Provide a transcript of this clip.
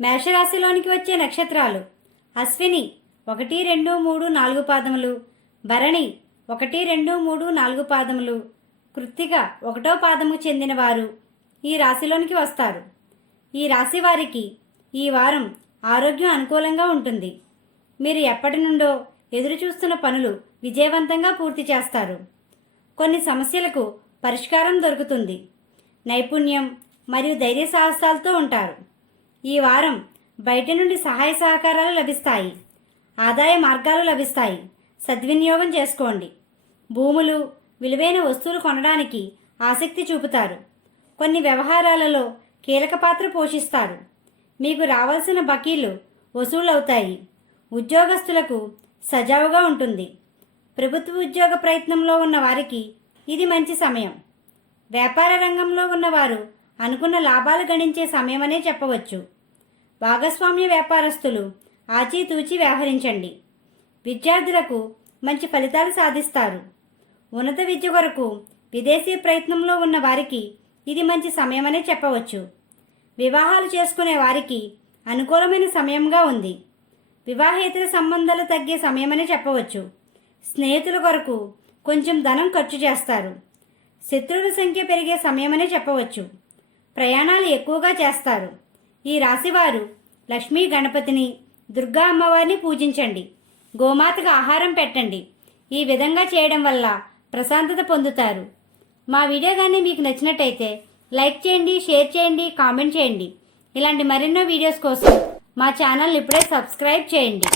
మేషరాశిలోనికి వచ్చే నక్షత్రాలు. అశ్విని ఒకటి రెండు మూడు నాలుగు పాదములు. భరణి ఒకటి రెండు మూడు నాలుగు పాదములు. కృత్తిక ఒకటో పాదము చెందిన వారు ఈ రాశిలోనికి వస్తారు. ఈ రాశి వారికి ఈ వారం ఆరోగ్యం అనుకూలంగా ఉంటుంది. మీరు ఎప్పటి నుండో ఎదురు చూస్తున్న పనులు విజయవంతంగా పూర్తి చేస్తారు. కొన్ని సమస్యలకు పరిష్కారం దొరుకుతుంది. నైపుణ్యం మరియు ధైర్య సాహసాలతో ఉంటారు. ఈ వారం బయట నుండి సహాయ సహకారాలు లభిస్తాయి. ఆదాయ మార్గాలు లభిస్తాయి. సద్వినియోగం చేసుకోండి. భూములు విలువైన వస్తువులు కొనడానికి ఆసక్తి చూపుతారు. కొన్ని వ్యవహారాలలో కీలక పాత్ర పోషిస్తారు. మీకు రావాల్సిన బకీలు వసూలవుతాయి. ఉద్యోగస్తులకు సజావుగా ఉంటుంది. ప్రభుత్వ ఉద్యోగ ప్రయత్నంలో ఉన్న వారికి ఇది మంచి సమయం. వ్యాపార రంగంలో ఉన్నవారు అనుకున్న లాభాలు గణించే సమయమనే చెప్పవచ్చు. భాగస్వామ్య వ్యాపారస్తులు ఆచితూచి వ్యవహరించండి. విద్యార్థులకు మంచి ఫలితాలు సాధిస్తారు. ఉన్నత విద్య కొరకు విదేశీ ప్రయత్నంలో ఉన్న వారికి ఇది మంచి సమయమనే చెప్పవచ్చు. వివాహాలు చేసుకునే వారికి అనుకూలమైన సమయంగా ఉంది. వివాహేతర సంబంధాలు తగ్గే సమయమని చెప్పవచ్చు. స్నేహితుల కొరకు కొంచెం ధనం ఖర్చు చేస్తారు. శత్రువుల సంఖ్య పెరిగే సమయమనే చెప్పవచ్చు. ప్రయాణాలు ఎక్కువగా చేస్తారు. ఈ రాశివారు లక్ష్మీ గణపతిని దుర్గా అమ్మవారిని పూజించండి. గోమాతకు ఆహారం పెట్టండి. ఈ విధంగా చేయడం వల్ల ప్రశాంతత పొందుతారు. మా వీడియో కానీ మీకు నచ్చినట్టయితే లైక్ చేయండి షేర్ చేయండి కామెంట్ చేయండి. ఇలాంటి మరెన్నో వీడియోస్ కోసం మా ఛానల్ ఇప్పుడే సబ్స్క్రైబ్ చేయండి.